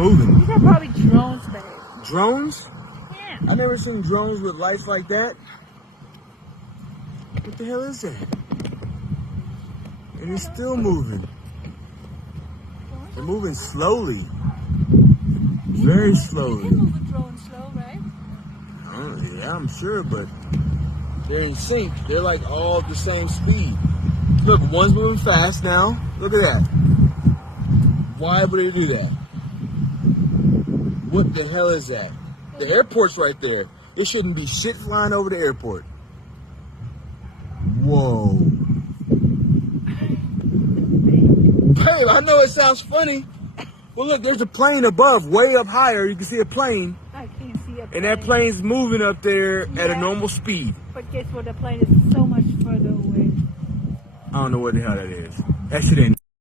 moving. These are probably drones, babe. Drones? Yeah. I've never seen drones with lights like that. What the hell is that? And it's still moving. They're moving slowly. Very slowly. You can move a drone slow, right? Yeah, I'm sure, but they're in sync. They're like all the same speed. Look, one's moving fast now. Look at that. Why would they do that? What the hell is that? The airport's right there. There shouldn't be shit flying over the airport. Whoa. Babe, I know it sounds funny. Well, look, there's a plane above, way up higher. You can see a plane. I can't see a plane. And that plane's moving up there at a normal speed. But guess what? The plane is so much further away. I don't know what the hell that is. That shit ain't